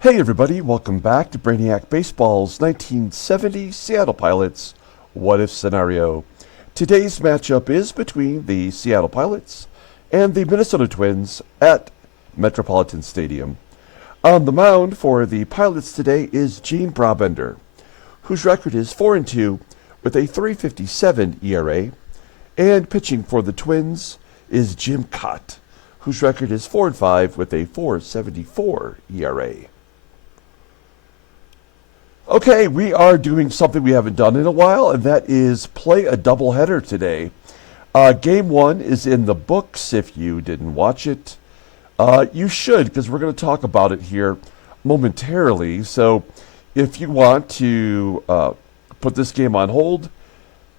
Hey everybody, welcome back to Brainiac Baseball's 1970 Seattle Pilots What If Scenario. Today's matchup is between the Seattle Pilots and the Minnesota Twins at Metropolitan Stadium. On the mound for the Pilots today is Gene Brabender, whose record is 4-2 with a 3.57 ERA, and pitching for the Twins is Jim Kaat, whose record is 4-5 with a 4.74 ERA. Okay, we are doing something we haven't done in a while, and that is play a doubleheader today. Game 1 is in the books. If you didn't watch it, you should, because we're going to talk about it here momentarily. So if you want to put this game on hold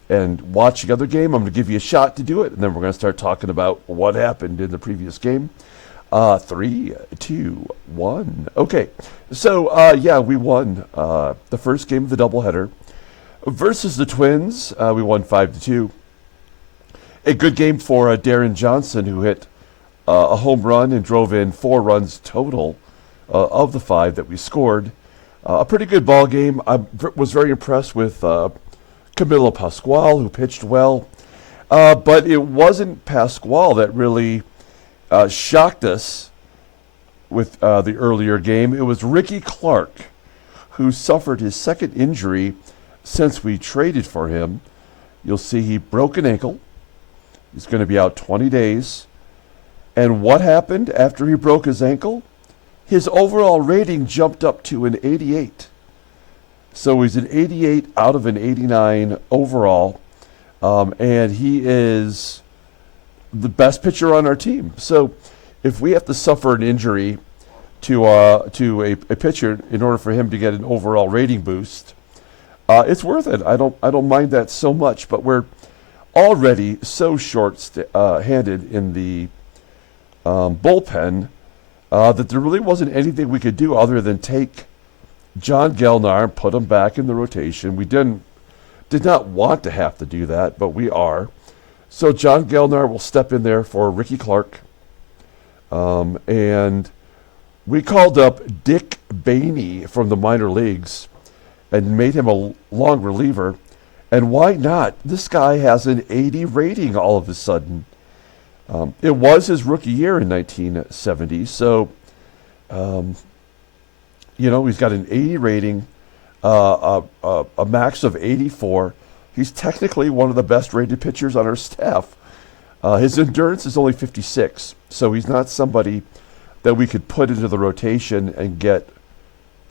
and watch the other game, I'm going to give you a shot to do it, and then we're going to start talking about what happened in the previous game. 3, 2, 1. Okay, so yeah, we won the first game of the doubleheader versus the Twins. We won 5-2. A good game for Deron Johnson, who hit a home run and drove in 4 runs total of the 5 that we scored. A pretty good ball game. I was very impressed with Camilo Pascual, who pitched well, but it wasn't Pascual that really shocked us with the earlier game. It was Ricky Clark, who suffered his second injury since we traded for him. You'll see he broke an ankle. He's going to be out 20 days. And what happened after he broke his ankle? His overall rating jumped up to an 88. So he's an 88 out of an 89 overall. And he is the best pitcher on our team. So if we have to suffer an injury to a pitcher in order for him to get an overall rating boost, it's worth it. I don't mind that so much. But we're already so short-handed in the bullpen that there really wasn't anything we could do other than take John Gelnar and put him back in the rotation. We did not want to have to do that, but we are. So John Gelnar will step in there for Ricky Clark. And we called up Dick Bainey from the minor leagues and made him a long reliever. And why not? This guy has an 80 rating all of a sudden. It was his rookie year in 1970. So, he's got an 80 rating, a max of 84. He's technically one of the best rated pitchers on our staff. His endurance is only 56, so he's not somebody that we could put into the rotation and get,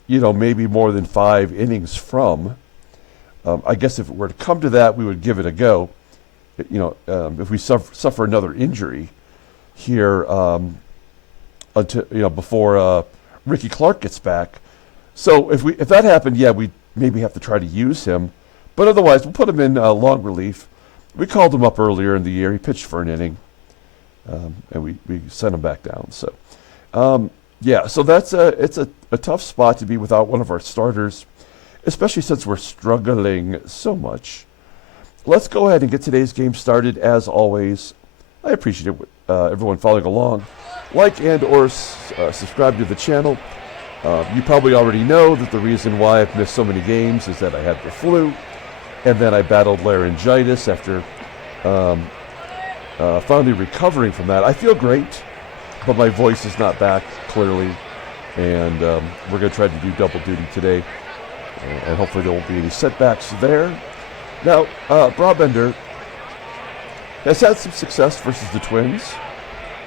maybe more than 5 innings from. I guess if it were to come to that, we would give it a go. If we suffer another injury here until before Ricky Clark gets back. So if that happened, yeah, we maybe have to try to use him. But otherwise, we'll put him in long relief. We called him up earlier in the year. He pitched for an inning, and we sent him back down. So, so it's a tough spot to be without one of our starters, especially since we're struggling so much. Let's go ahead and get today's game started. As always, I appreciate everyone following along. Like and or subscribe to the channel. You probably already know that the reason why I've missed so many games is that I had the flu. And then I battled laryngitis after finally recovering from that. I feel great, but my voice is not back clearly. And we're going to try to do double duty today. And hopefully there won't be any setbacks there. Now, Brabender has had some success versus the Twins.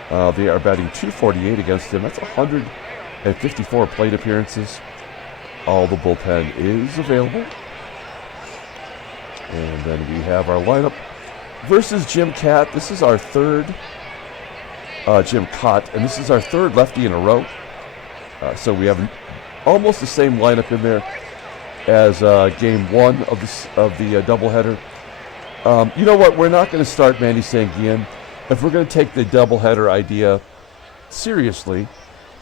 They are batting .248 against him. That's 154 plate appearances. All the bullpen is available. And then we have our lineup versus Jim Kaat. This is our third, Jim Kaat, and this is our third lefty in a row. So we have almost the same lineup in there as game 1 of the doubleheader. You know what? We're not going to start Manny Sanguillen. If we're going to take the doubleheader idea seriously,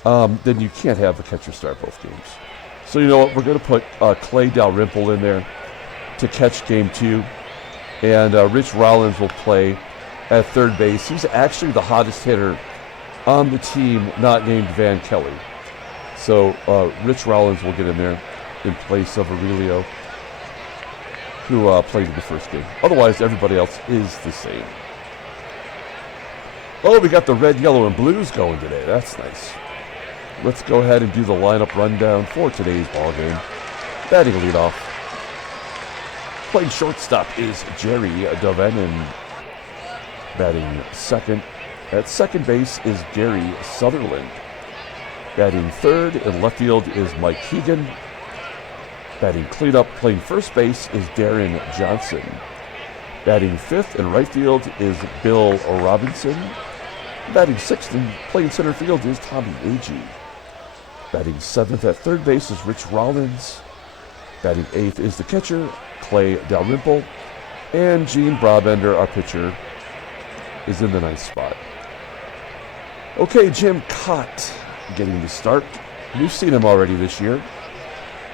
then you can't have the catcher start both games. So you know what? We're going to put Clay DALRYMPLE in there to catch game 2, and Rich Rollins will play at third base. He's actually the hottest hitter on the team, not named Van Kelly. So Rich Rollins will get in there in place of Aurelio, who played in the first game. Otherwise, everybody else is the same. Oh, we got the red, yellow, and blues going today. That's nice. Let's go ahead and do the lineup rundown for today's ball game. Batting leadoff. Playing shortstop is Jerry DAVANON. Batting second. At second base is Gary Sutherland. Batting third in left field is Mike HEGAN. Batting cleanup, playing first base is Deron Johnson. Batting fifth in right field is Bill Robinson. Batting sixth and playing center field is Tommie AGEE. Batting seventh at third base is Rich Rollins. Batting eighth is the catcher, Clay Dalrymple. And Gene Brabender, our pitcher, is in the ninth spot. Okay, Jim Kaat getting the start. We've seen him already this year.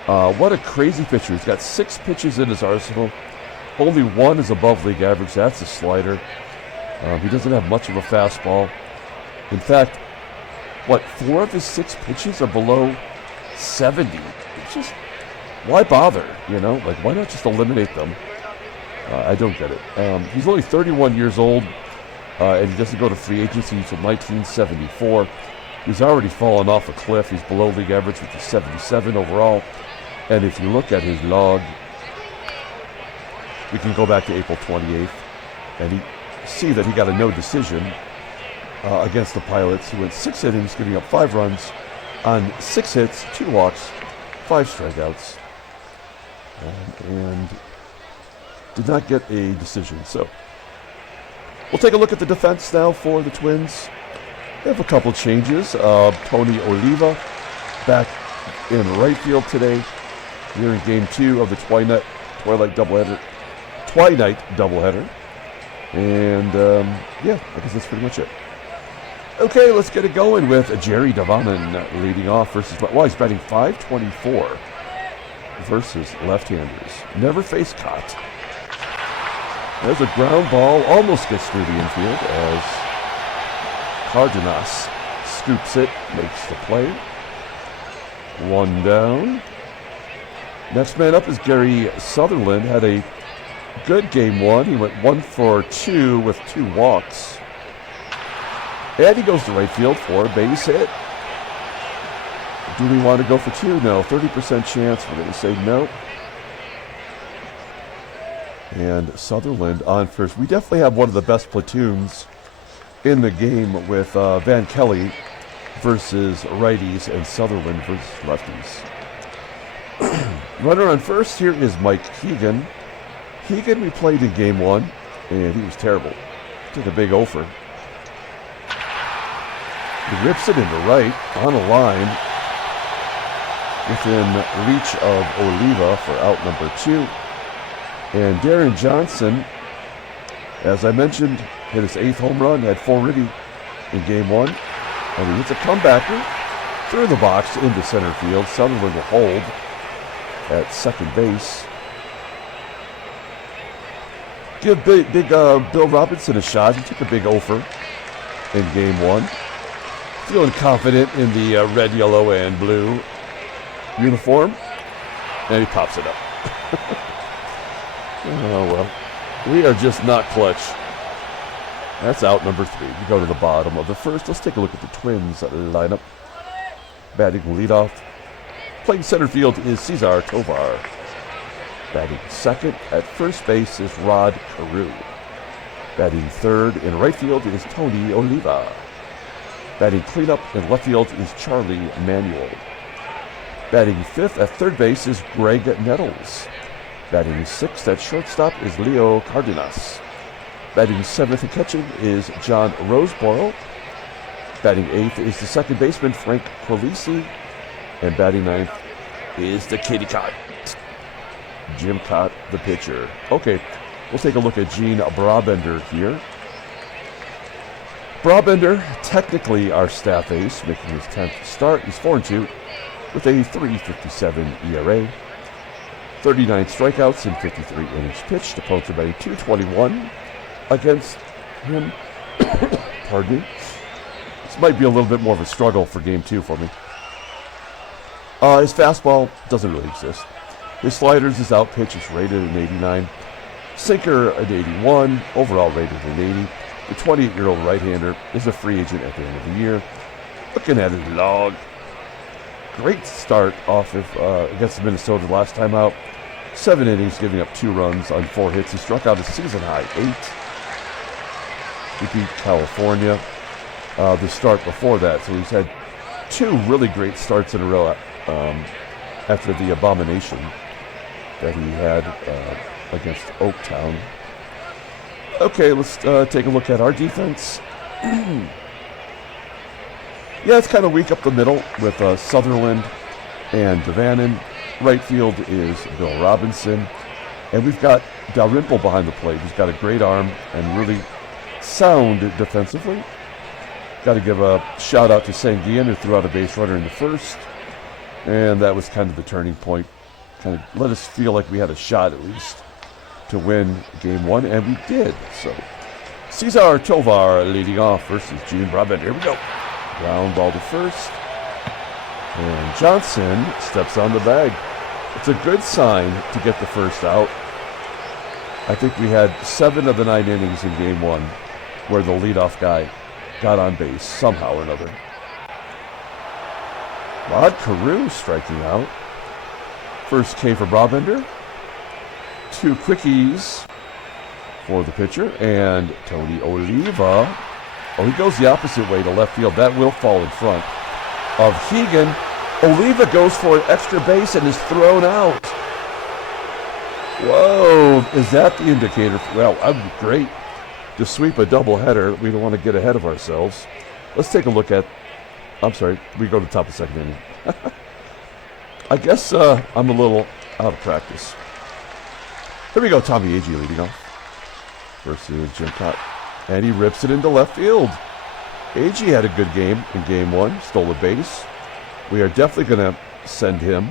What a crazy pitcher. He's got 6 pitches in his arsenal. Only 1 is above league average. That's a slider. He doesn't have much of a fastball. In fact, 4 of his 6 pitches are below 70. It's just, why bother? Why not just eliminate them? I don't get it. He's only 31 years old, and he doesn't go to free agency until 1974. He's already fallen off a cliff. He's below league average with the 77 overall. And if you look at his log, we can go back to April 28th, and see that he got a no decision against the Pilots. He went 6 innings, giving up 5 runs on 6 hits, 2 walks, 5 strikeouts, and did not get a decision. So we'll take a look at the defense now for the Twins. They have a couple changes. Tony Oliva back in right field today. Here in Game 2 of the Twilight doubleheader. And, I guess that's pretty much it. Okay, let's get it going with Jerry DAVANON leading off versus... he's batting .524 versus left-handers. Never faced Kaat. There's a ground ball. Almost gets through the infield as Cardenas scoops it, makes the play. 1 down. Next man up is Gary Sutherland. Had a good Game 1. He went 1 for 2 with 2 walks. And he goes to right field for a base hit. Do we want to go for 2? No. 30% chance. We're going to say no. And Sutherland on first. We definitely have one of the best platoons in the game with Van Kelly versus righties and Sutherland versus lefties. Runner on first here is Mike HEGAN. HEGAN we played in Game 1, and he was terrible. Took a big offer. He rips it into right, on a line, within reach of Oliva for out number 2. And Deron Johnson, as I mentioned, hit his 8th home run, had 4 ribby in Game 1. And he hits a comebacker through the box into center field. Sutherland will hold at second base. Give big Bill Robinson a shot. He took a big offer in Game 1. Feeling confident in the red, yellow, and blue uniform. And he pops it up. Oh, well. We are just not clutch. That's out number 3. We go to the bottom of the first. Let's take a look at the Twins lineup. Batting leadoff. Playing center field is Cesar TOVAR. Batting second at first base is CAREW. Batting third in right field is Tony Oliva. Batting cleanup in left field is Charlie MANUEL. Batting fifth at third base is Graig Nettles. Batting sixth at shortstop is Leo Cardenas. Batting seventh and catching is John Roseboro. Batting eighth is the second baseman Frank QUILICI. And batting ninth is the kitty Kaat, Jim Kaat, the pitcher. Okay, we'll take a look at Gene Brabender here. Brabender, technically our staff ace, making his 10th start. He's 4-2 with a 3.57 ERA. 39 strikeouts in 53 innings pitched. Opponents are batting .221 against him. Pardon me. This might be a little bit more of a struggle for Game 2 for me. His fastball doesn't really exist. His sliders is out pitch. It's rated an 89. Sinker an 81. Overall rated an 80. The 28-year-old right-hander is a free agent at the end of the year. Looking at his log. Great start off against Minnesota last time out. 7 innings, giving up 2 runs on 4 hits. He struck out a season-high 8. He beat California the start before that. So he's had 2 really great starts in a row after the abomination that he had against Oaktown. Okay, let's take a look at our defense. Yeah, it's kind of weak up the middle with Sutherland and DAVANON. Right field is Bill Robinson. And we've got DALRYMPLE behind the plate. He's got a great arm and really sound defensively. Got to give a shout out to Sanguian, who threw out a base runner in the first. And that was kind of the turning point. Kind of let us feel like we had a shot at least to win game 1, and we did. So Cesar TOVAR leading off versus Gene Brabender. Here we go. Ground ball to first. And Johnson steps on the bag. It's a good sign to get the first out. I think we had 7 of the 9 innings in game 1 where the leadoff guy got on base somehow or another. CAREW striking out. First K for Brabender. 2 quickies for the pitcher. And Tony Oliva. Oh, he goes the opposite way to left field. That will fall in front of HEGAN. Oliva goes for an extra base and is thrown out. Whoa, is that the indicator? Well, that would be great to sweep a doubleheader. We don't want to get ahead of ourselves. Let's take a look at, I'm sorry, we go to the top of second inning. I guess I'm a little out of practice. Here we go, Tommie AGEE leading off versus Jim Kaat. And he rips it into left field. AGEE had a good game in game 1, stole a base. We are definitely going to send him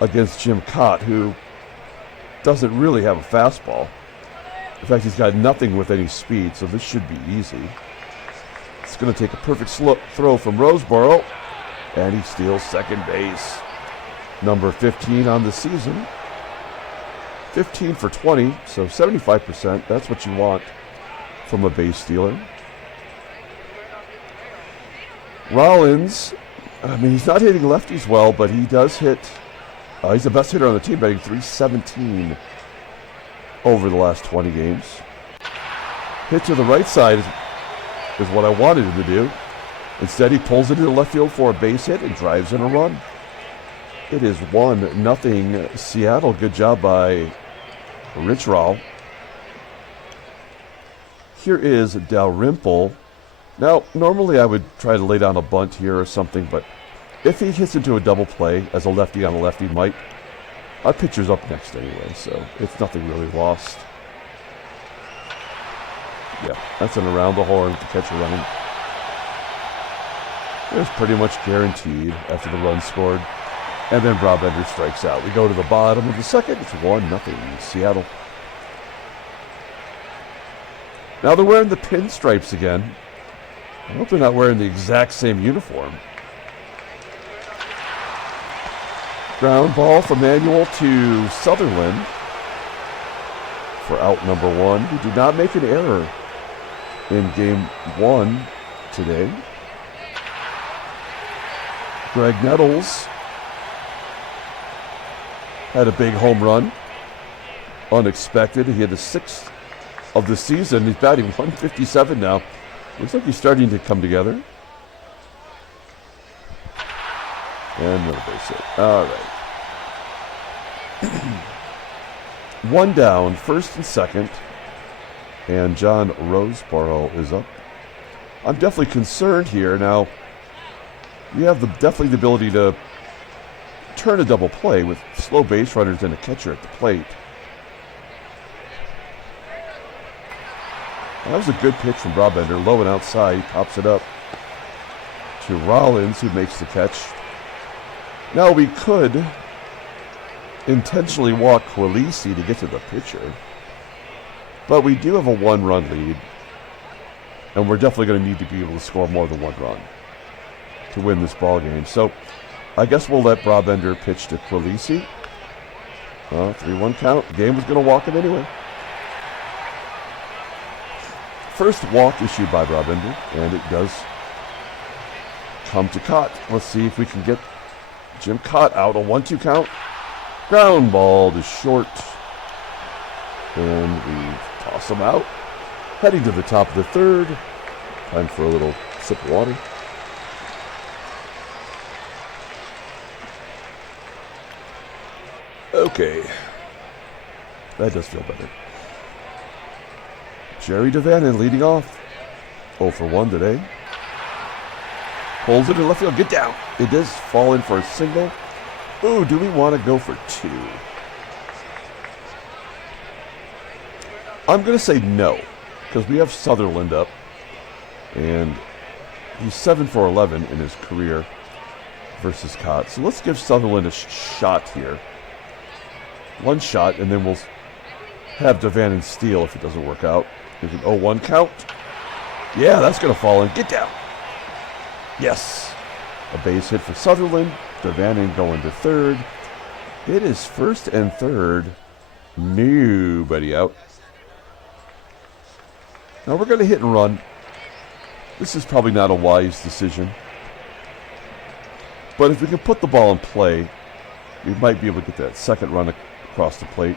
against Jim Kaat, who doesn't really have a fastball. In fact, he's got nothing with any speed, so this should be easy. It's going to take a perfect throw from Roseboro, and he steals second base. Number 15 on the season. 15 for 20, so 75%. That's what you want from a base stealer. Rollins, I mean, he's not hitting lefties well, but he does hit. He's the best hitter on the team, batting .317 over the last 20 games. Hit to the right side is what I wanted him to do. Instead, he pulls it into left field for a base hit and drives in a run. It is 1-0 Seattle. Good job by Rich Rawl. Here is DALRYMPLE. Now, normally I would try to lay down a bunt here or something, but if he hits into a double play, as a lefty on a lefty might, our pitcher's up next anyway, so it's nothing really lost. Yeah, that's an around the horn with the catcher running. It was pretty much guaranteed after the run scored. And then Brabender strikes out. We go to the bottom of the second. It's 1-0 Seattle. Now they're wearing the pinstripes again. I hope they're not wearing the exact same uniform. Ground ball from Manuel to Sutherland for out number 1. He did not make an error in game 1 today. Graig Nettles had a big home run. Unexpected. He had the 6th of the season. He's batting .157 now. Looks like he's starting to come together. And another base hit. All right. 1 down, first and second. And John Roseboro is up. I'm definitely concerned here. Now, we have definitely the ability to turn a double play with slow base runners and a catcher at the plate. That was a good pitch from Brabender, low and outside. He pops it up to Rollins, who makes the catch. Now we could intentionally walk QUILICI to get to the pitcher, but we do have a 1-run lead, and we're definitely going to need to be able to score more than 1 run to win this ball game. So I guess we'll let Brabender pitch to QUILICI. 3-1 count. The game was going to walk it anyway. First walk issued by Brabender, and it does come to Kaat. Let's see if we can get Jim Kaat out. A 1-2 count. Ground ball to short. And we toss him out. Heading to the top of the third. Time for a little sip of water. Okay. That does feel better. Jerry DAVANON leading off. 0 for 1 today. Pulls it in left field. Get down. It does fall in for a single. Ooh, do we want to go for 2? I'm going to say no, because we have Sutherland up. And he's 7 for 11 in his career versus Kaat. So let's give Sutherland a shot here. 1 shot, and then we'll have DAVANON steal if it doesn't work out. There's an 0-1 count. Yeah, that's going to fall in. Get down. Yes. A base hit for Sutherland. DAVANON going to third. It is first and third. Nobody out. Now we're going to hit and run. This is probably not a wise decision. But if we can put the ball in play, we might be able to get that second run across the plate.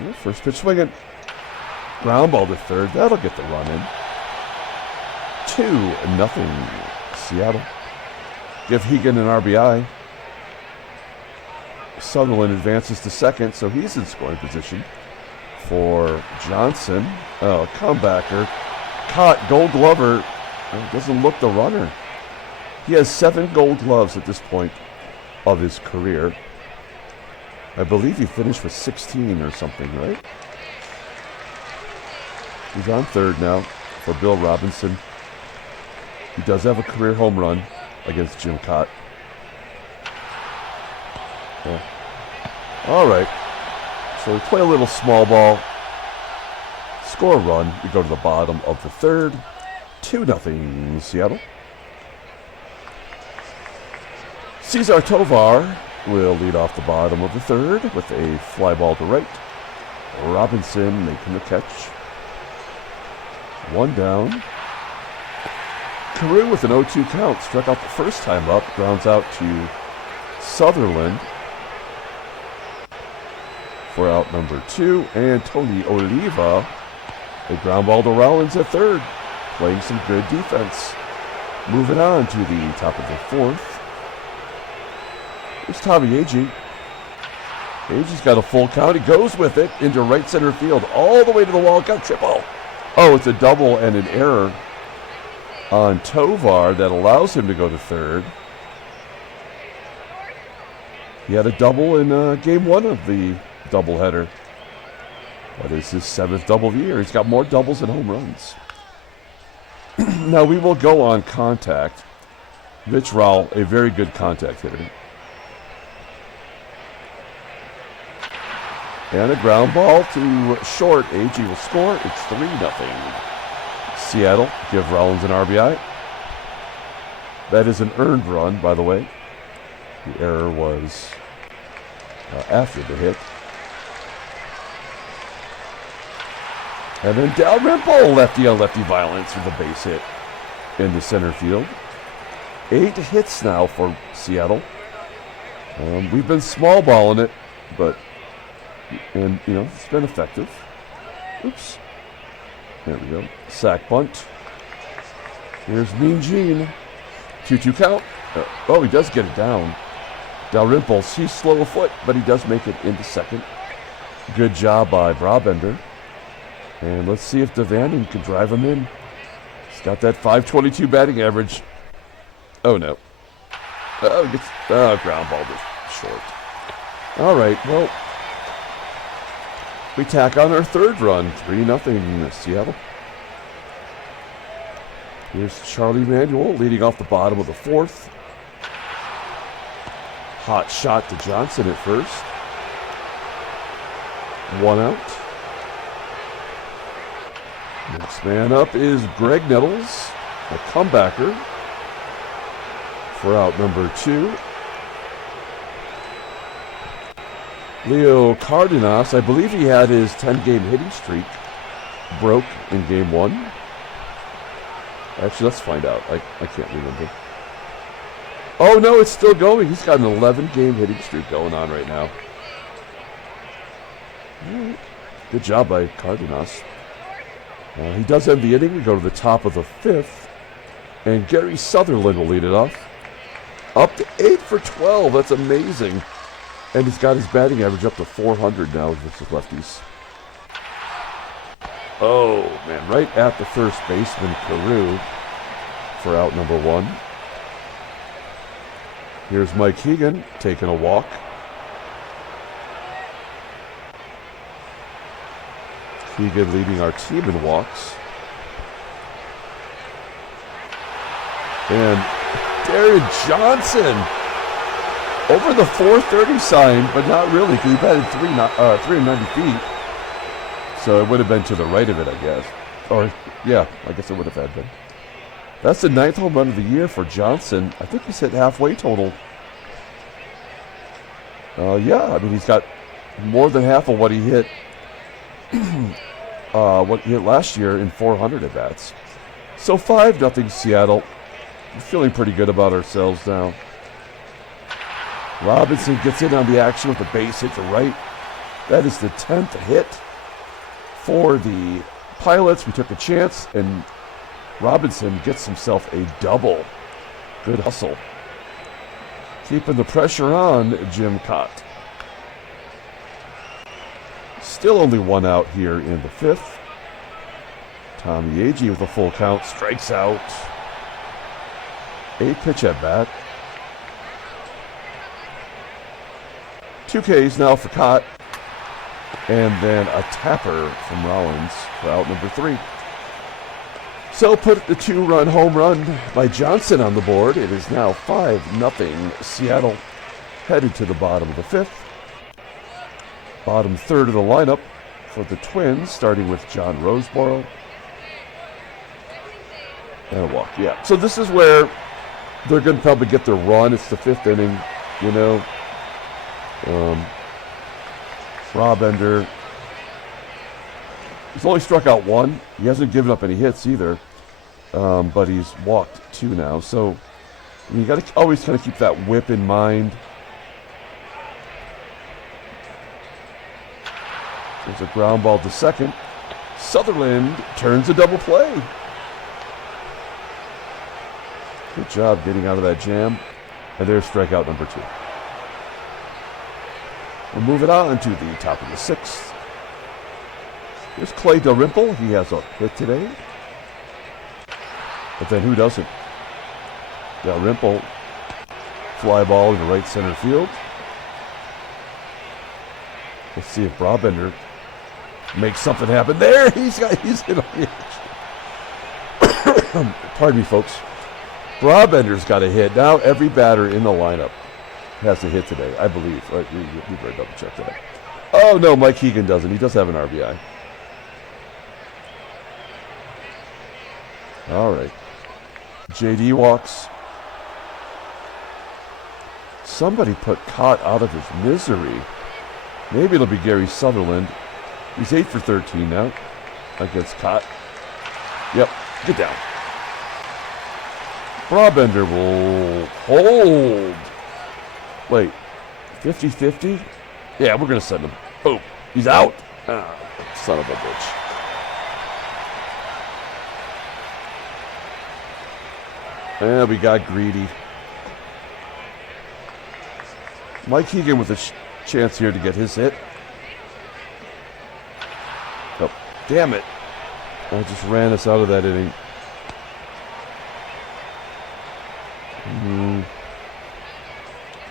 Yeah, first pitch swinging. Ground ball to third. That'll get the run in. 2-0 Seattle. Give HEGAN an RBI. Sutherland advances to second, so he's in scoring position for Johnson. Oh, comebacker. Kaat, Gold Glover. Doesn't look the runner. He has 7 Gold Gloves at this point of his career. I believe he finished with 16 or something, right? He's on third now for Bill Robinson. He does have a career home run against Jim Kaat. Yeah. All right. So we play a little small ball. Score a run. We go to the bottom of the third. 2-0 Seattle. Cesar Tovar will lead off the bottom of the third with a fly ball to right. Robinson making the catch. 1 down. CAREW with an 0-2 count. Struck out the first time up. Grounds out to Sutherland for out number 2. And Tony Oliva, a ground ball to Rollins at third. Playing some good defense. Moving on to the top of the fourth. Here's Tommie AGEE. AGEE's got a full count. He goes with it into right center field. All the way to the wall. Got triple. Oh, it's a double and an error on Tovar that allows him to go to third. He had a double in game 1 of the doubleheader. That is his 7th double of the year. He's got more doubles than home runs. Now we will go on contact. Mitch Rowell, a very good contact hitter. And a ground ball to short. AGEE will score. It's 3-0. Seattle give Rollins an RBI. That is an earned run, by the way. The error was after the hit. And then Dalrymple, lefty on lefty violence with a base hit in the center field. 8 hits now for Seattle. We've been small balling it, but it's been effective. Oops. There we go. Sack bunt. Here's Mean Gene. 2-2 count. He does get it down. Dalrymple, he's slow of foot, but he does make it into second. Good job by Brabender. And let's see if DAVANON can drive him in. He's got that .522 batting average. Oh, no. Ground ball to short. All right, well, we tack on our third run. 3-0 Seattle. Here's Charlie Manuel leading off the bottom of the fourth. Hot shot to Johnson at first. 1 out. Next man up is Graig, a comebacker. for out number 2. Leo Cardenas, I believe he had his 10-game hitting streak broke in game 1. Actually, let's find out. I can't remember. Oh, no, it's still going. He's got an 11-game hitting streak going on right now. Good job by Cardenas. He does end the inning. We go to the top of the 5th. And Gary Sutherland will lead it off. Up to 8 for 12. That's amazing. And he's got his batting average up to 400 now versus lefties. Oh, man. Right at the first baseman, CAREW, for out number 1. Here's Mike HEGAN taking a walk. HEGAN leading our team in walks. And Deron Johnson over the 430 sign, but not really, because he batted 390 feet. So it would have been to the right of it, I guess. Or, yeah, I guess it would have had been. That's the 9th home run of the year for Johnson. I think he's hit halfway total. Yeah, I mean, he's got more than half of what he hit last year in 400 at-bats. So 5-0 Seattle. We're feeling pretty good about ourselves now. Robinson gets in on the action with a base hit to right. That is the 10th hit for the Pilots. We took a chance, and Robinson gets himself a double. Good hustle. Keeping the pressure on Jim Kaat. Still only 1 out here in the 5th. Tommie AGEE with a full count strikes out. 8-pitch at bat. 2 Ks now for Kaat. And then a tapper from Rollins for out number 3. So put the 2-run home run by Johnson on the board. It is now 5-0 Seattle, headed to the bottom of the 5th. Bottom 3rd of the lineup for the Twins, starting with John Roseboro. And a walk, yeah. So this is where they're going to probably get their run. It's the 5th inning, you know. Brabender. He's only struck out 1. He hasn't given up any hits either. But he's walked 2 now. So you got to always kind of keep that whip in mind. There's a ground ball to second. Sutherland turns a double play. Good job getting out of that jam. And there's strikeout number 2. We'll move it on to the top of the 6th. Here's Clay DALRYMPLE. He has a hit today. But then who doesn't? DALRYMPLE, fly ball in right center field. Let's see if Brabender makes something happen. There, he's hit on the edge. Pardon me, folks. Brabender's got a hit. Now every batter in the lineup has a hit today, I believe. Right, we better double check that. Oh no, Mike HEGAN doesn't. He does have an RBI. All right. JD walks. Somebody put Kaat out of his misery. Maybe it'll be Gary Sutherland. He's 8 for 13 now against Kaat. Yep, get down. Brabender will hold. Wait, 50-50? Yeah, we're going to send him. Oh, he's out. Ah, son of a bitch. And we got greedy. Mike HEGAN with a chance here to get his hit. Oh, damn it. I just ran us out of that inning.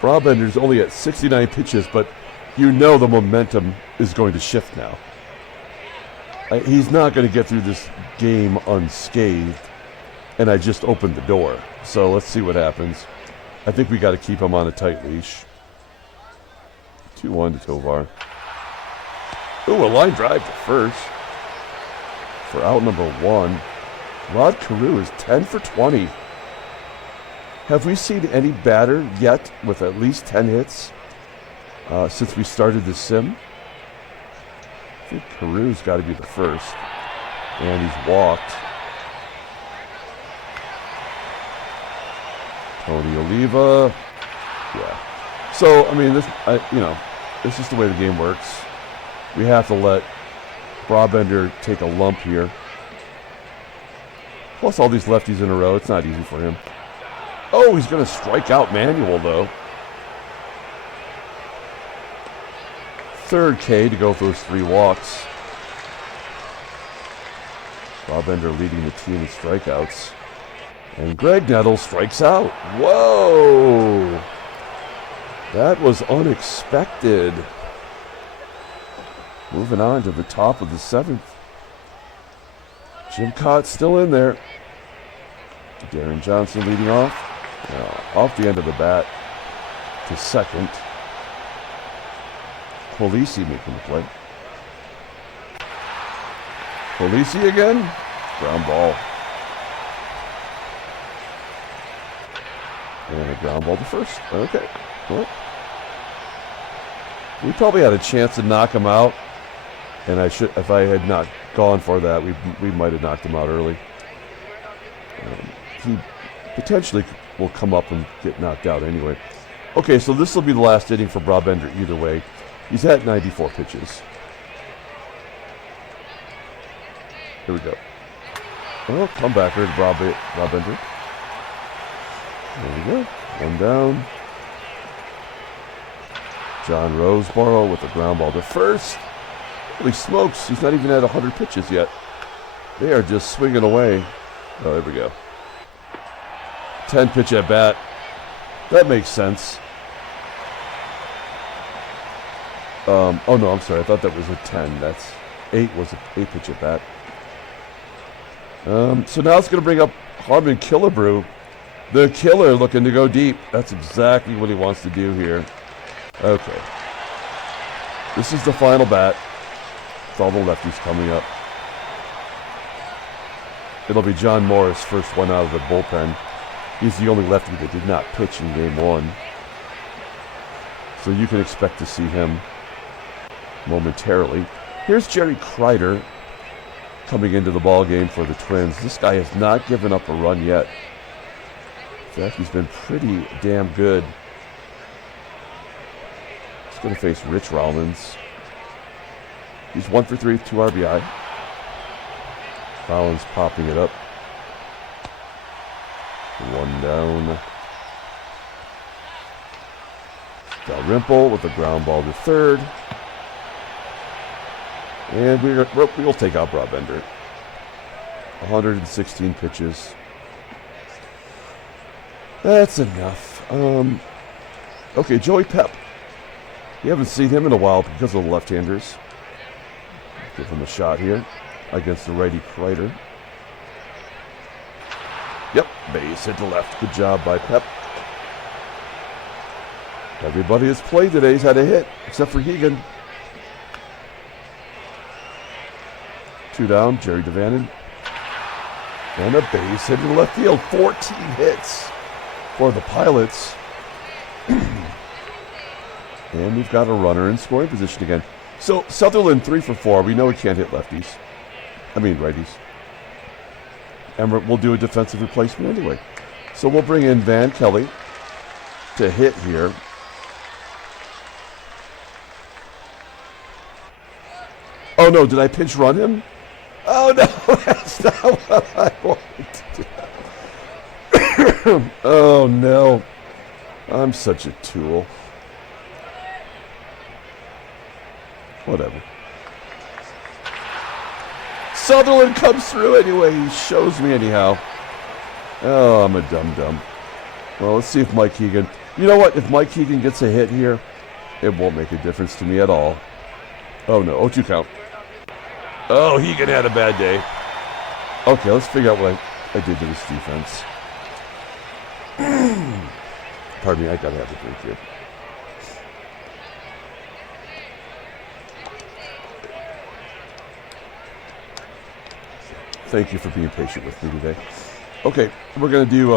Brabender's only at 69 pitches, but you know the momentum is going to shift now. He's not going to get through this game unscathed, and I just opened the door. So let's see what happens. I think we got to keep him on a tight leash. 2-1 to Tovar. Ooh, a line drive to first for out number 1. Rod CAREW is 10 for 20. Have we seen any batter yet with at least 10 hits since we started this sim? I think CAREW's got to be the first. And he's walked. Tony Oliva. Yeah. So, I mean, this, it's just the way the game works. We have to let Brabender take a lump here. Plus all these lefties in a row. It's not easy for him. Oh, he's going to strike out Manuel, though. Third K to go for those 3 walks. Brabender leading the team in strikeouts. And Graig Nettles strikes out. Whoa! That was unexpected. Moving on to the top of the 7th. Jim Kaat still in there. Deron Johnson leading off. Off the end of the bat to second. QUILICI making the play. QUILICI again. Ground ball. And a ground ball to first. Okay. Well, we probably had a chance to knock him out. And if I had not gone for that, we might have knocked him out early. He potentially will come up and get knocked out anyway. Okay, so this will be the last inning for Brabender either way. He's at 94 pitches. Here we go. Oh, comebacker to Brabender. There we go. One down. John Roseboro with a ground ball to first. Holy smokes, he's not even at 100 pitches yet. They are just swinging away. Oh, there we go. 10 pitch at bat. That makes sense. Oh no, I'm sorry. I thought that was a 10. That's 8 was a 8 pitch at bat. So now it's going to bring up Harmon Killebrew. The killer looking to go deep. That's exactly what he wants to do here. Okay. This is the final bat. With all the lefties coming up. It'll be John Morris, first one out of the bullpen. He's the only lefty that did not pitch in game 1. So you can expect to see him momentarily. Here's Jerry Kreider coming into the ball game for the Twins. This guy has not given up a run yet. In fact, he's been pretty damn good. He's going to face Rich Rollins. He's 1 for 3 with 2 RBI. Rollins popping it up. 1 down. Dalrymple with a ground ball to third. And we'll take out Brabender. 116 pitches. That's enough. Okay, Joey Pep. You haven't seen him in a while because of the left-handers. Give him a shot here against the righty Kreider. Yep, base hit to left. Good job by Pep. Everybody that's played today's had a hit, except for HEGAN. 2 down, Jerry DAVANON. And a base hit to the left field. 14 hits for the Pilots. And we've got a runner in scoring position again. So Sutherland 3 for 4. We know he can't hit lefties. I mean righties. And we'll do a defensive replacement anyway. So we'll bring in Van Kelly to hit here. Oh no, did I pinch run him? Oh no, that's not what I wanted to do. Oh no. I'm such a tool. Whatever. Sutherland comes through anyway. He shows me anyhow. Oh, I'm a dum-dum. Well, let's see if Mike HEGAN... You know what? If Mike HEGAN gets a hit here, it won't make a difference to me at all. Oh, no. 0-2 count. Oh, HEGAN had a bad day. Okay, let's figure out what I did to this defense. Pardon me, I gotta have a drink here. Thank you for being patient with me today. Okay, we're going to do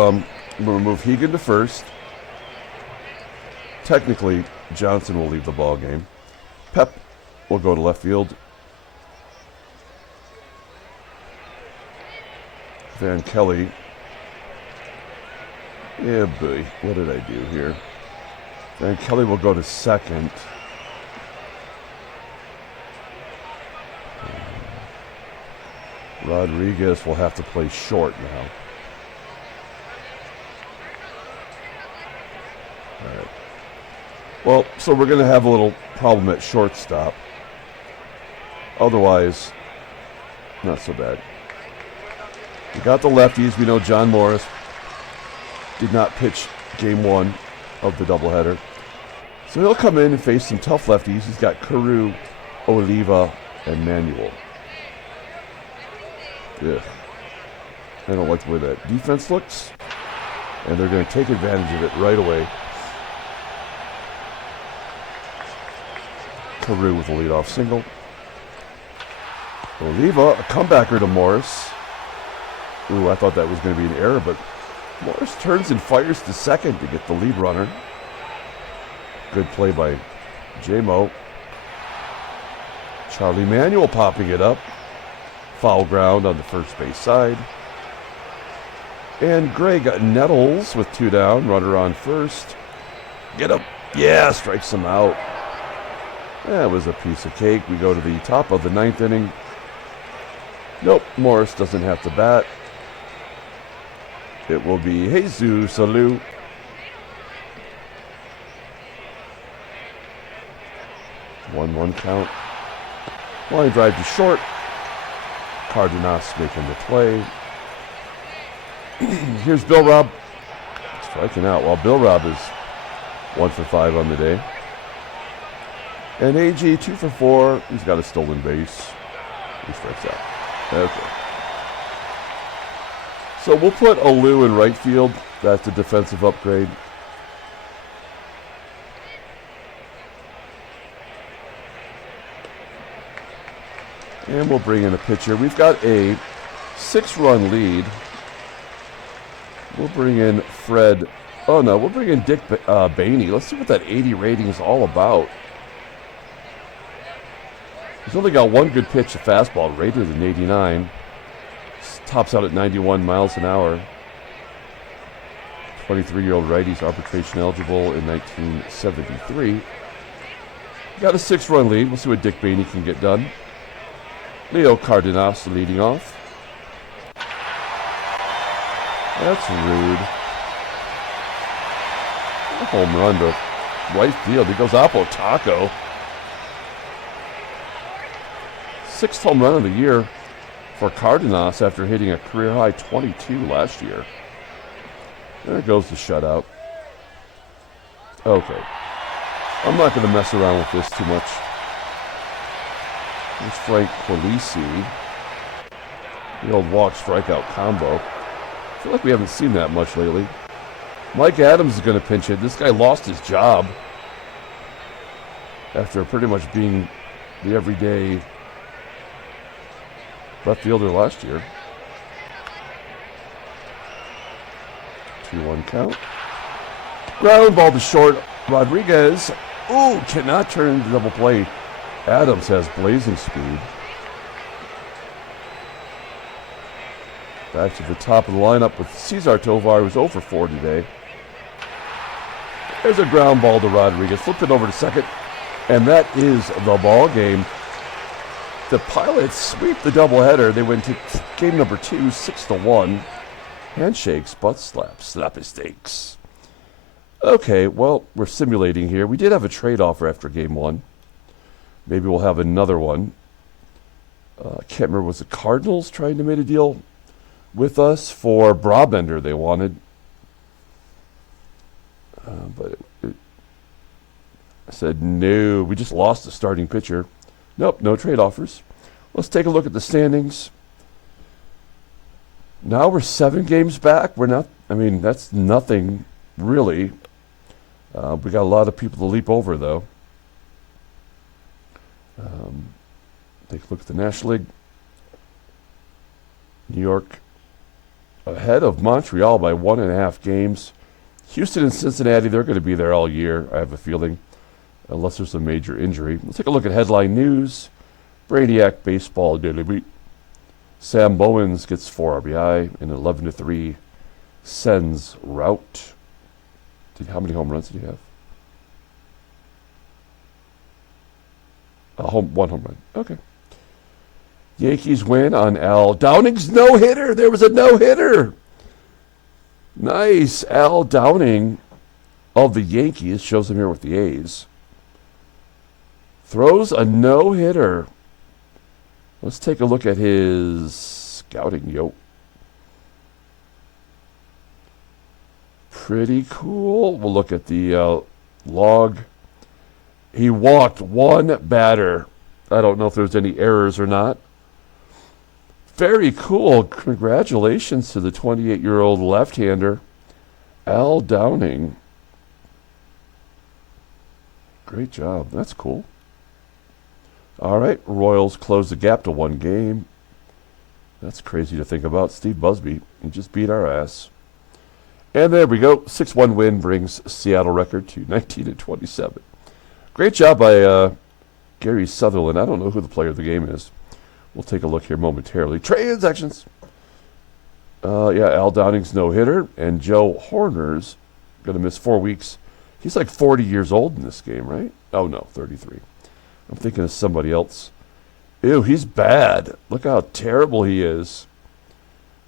I'm going to move HEGAN to first. Technically, Johnson will leave the ball game. Pep will go to left field. Van Kelly. Yeah, boy. What did I do here? Van Kelly will go to second. Rodriguez will have to play short now. All right. Well, so we're going to have a little problem at shortstop. Otherwise, not so bad. We got the lefties. We know John Morris did not pitch game one of the doubleheader. So he'll come in and face some tough lefties. He's got CAREW, OLIVA, and MANUEL. Ugh. I don't like the way that defense looks. And they're going to take advantage of it right away. CAREW with a leadoff single. OLIVA, a comebacker to Morris. Ooh, I thought that was going to be an error, but Morris turns and fires to second to get the lead runner. Good play by J-Mo. Charlie Manuel popping it up. Foul ground on the first base side. And Graig got Nettles with 2 down. Runner on first. Get him. Yeah, strikes him out. That was a piece of cake. We go to the top of the 9th inning. Nope, Morris doesn't have to bat. It will be Jesus Alou. One count. Line drive to short. Cardenas making the play. Here's Bill Robb striking out. While Bill Robb is 1 for 5 on the day. And AGEE 2 for 4. He's got a stolen base. He strikes out. Okay. So we'll put Alou in right field. That's a defensive upgrade. And we'll bring in a pitcher. We've got a 6-run lead. We'll bring in Fred. Oh, no. We'll bring in Dick Bainey. Let's see what that 80 rating is all about. He's only got one good pitch, a fastball, rated at 89. Tops out at 91 miles an hour. 23-year-old righties, arbitration eligible in 1973. Got a 6-run lead. We'll see what Dick Bainey can get done. Leo Cardenas leading off. That's rude. A home run to right field. He goes Oppo Taco. 6th home run of the year for Cardenas after hitting a career-high 22 last year. There goes the shutout. Okay. I'm not going to mess around with this too much. There's Frank QUILICI. The old walk-strikeout combo. I feel like we haven't seen that much lately. Mike Adams is going to pinch hit. This guy lost his job after pretty much being the everyday left fielder last year. 2-1 count. Ground ball to short. Rodriguez. Ooh, cannot turn into double play. Adams has blazing speed. Back to the top of the lineup with Cesar Tovar, who's 0 for 4 today. There's a ground ball to Rodriguez. Flipped it over to second. And that is the ball game. The Pilots sweep the doubleheader. They went to game number 2, 6-1. Handshakes, butt slaps, slappy steaks. Okay, well, we're simulating here. We did have a trade offer after game 1. Maybe we'll have another one. I can't remember, was the Cardinals trying to make a deal with us for Brabender they wanted? But I said, no, we just lost the starting pitcher. Nope, no trade offers. Let's take a look at the standings. Now we're 7 games back. We're not, I mean, that's nothing really. We got a lot of people to leap over, though. Take a look at the National League. New York ahead of Montreal by 1.5 games. Houston and Cincinnati, they're going to be there all year, I have a feeling, unless there's a major injury. Let's take a look at headline news. Brainiac baseball daily beat. Sam Bowens gets 4 RBI in an 11-3 Sens rout. How many home runs did he have? One home run. Okay. Yankees win on Al Downing's no-hitter. There was a no-hitter. Nice. Al Downing of the Yankees, shows him here with the A's, throws a no-hitter. Let's take a look at his scouting. Pretty cool. We'll look at the log. He walked one batter. I don't know if there's any errors or not. Very cool. Congratulations to the 28-year-old left-hander, Al Downing. Great job. That's cool. All right, Royals close the gap to 1 game. That's crazy to think about. Steve Busby, he just beat our ass. And there we go. 6-1 win brings Seattle record to 19-27. Great job by Gary Sutherland. I don't know who the player of the game is. We'll take a look here momentarily. Transactions. Yeah, Al Downing's no-hitter, and Joe Horner's going to miss 4 weeks. He's like 40 years old in this game, right? Oh, no, 33. I'm thinking of somebody else. Ew, he's bad. Look how terrible he is.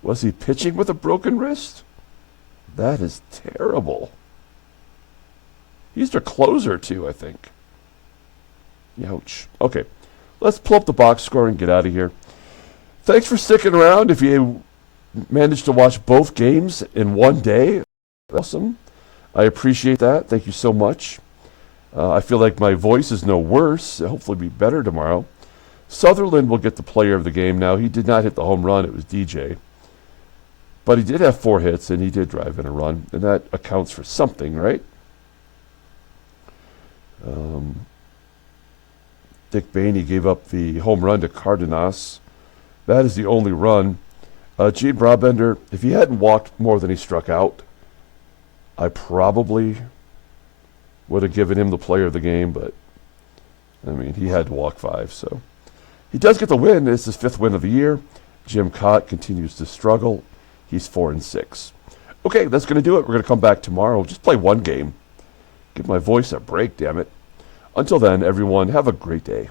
Was he pitching with a broken wrist? That is terrible. He's their closer, too, I think. Ouch. Okay, let's pull up the box score and get out of here. Thanks for sticking around. If you managed to watch both games in one day, awesome. I appreciate that. Thank you so much. I feel like my voice is no worse. It'll hopefully be better tomorrow. Sutherland will get the player of the game now. He did not hit the home run. It was DJ. But he did have 4 hits, and he did drive in a run. And that accounts for something, right? Dick Bainey gave up the home run to Cardenas. That is the only run. Gene Brabender, if he hadn't walked more than he struck out, I probably would have given him the player of the game, but, I mean, he had to walk 5, so. He does get the win. It's his 5th win of the year. Jim Kaat continues to struggle. He's 4-6. Okay, that's going to do it. We're going to come back tomorrow. Just play 1 game. Give my voice a break, damn it. Until then, everyone, have a great day.